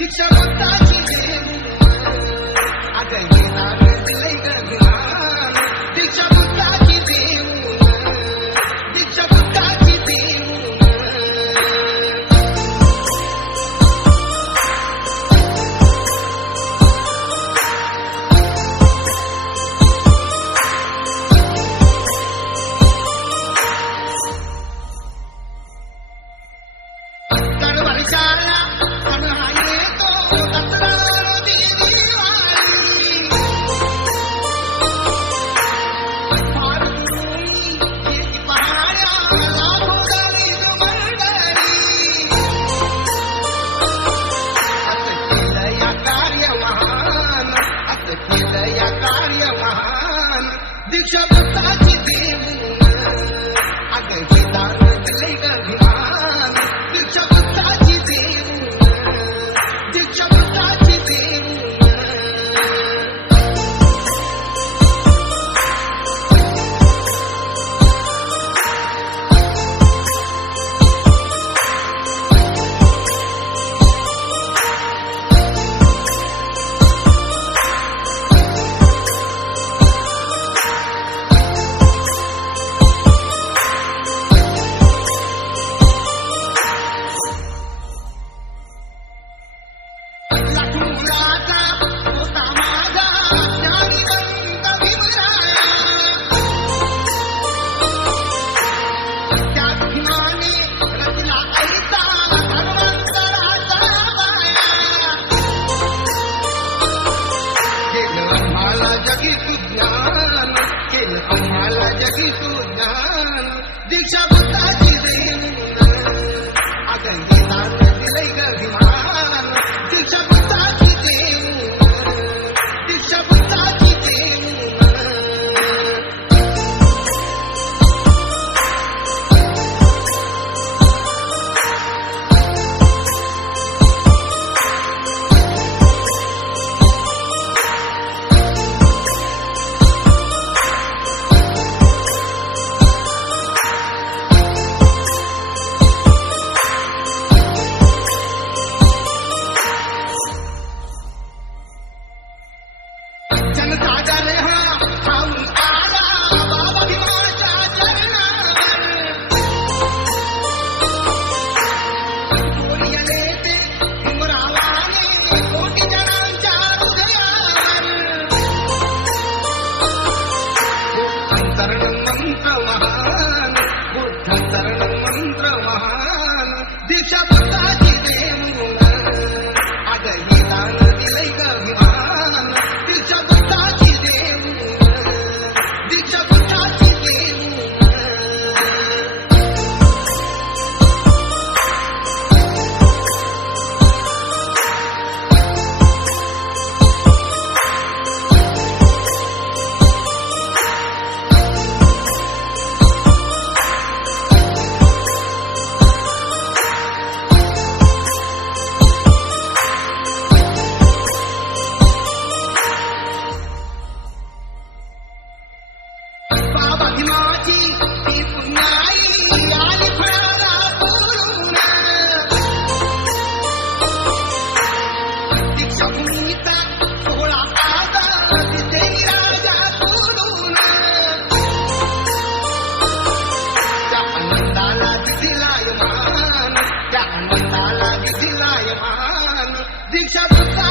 दीक्षा भक्ताची देऊ अगं येणार दिलंय गगनान दीक्षा भक्ताची देऊ दीक्षा भक्ताची देऊ गडवळशाला कन्हाये तो दत्तराव देवारी पारुणी येती पहाया लाभोगारी मंडळी आता केलं या कार्य महान दीक्षा भक्ताची देऊ अगं गीतान दिलंय गगनान दीक्षा भक्ताची देऊ दीक्षा भक्ताची देऊ लखनऊचा होता माझा ज्ञानीवंत भीमराया त्या भीमाने रचला ऐसा धर्मांतराचा माया केलं आम्हाला जगी ज्ञान केलं आम्हाला जगी ज्ञान दीक्षा भक्ताची देऊ अगं गीतान दिलंय गगनान दीक्षा भक्ताची देऊ दीक्षा भक्ताची देऊ जनसागर हा खाऊन आला बाबा भीमाच्या चरणावर बोलिया नेते भीमरावाने कोटी जणांच्या हृदयावर बुद्धांतरण मंत्र महान बुद्धांतरण मंत्र महान दीक्षा भक्ताची देऊ अगं गीतान दिलंय गगनान दीक्षा भक्ताची देऊ दीक्षा भक्ताची देऊ बाबा भीमाची ती पुण्याई आली फळाला बोलून दीक्षाभूमीचा सोहळा आला तिथे राजा सोडून त्या आनंदाला दिलाय मान त्या आनंदाला दिलाय मान दीक्षा भक्ता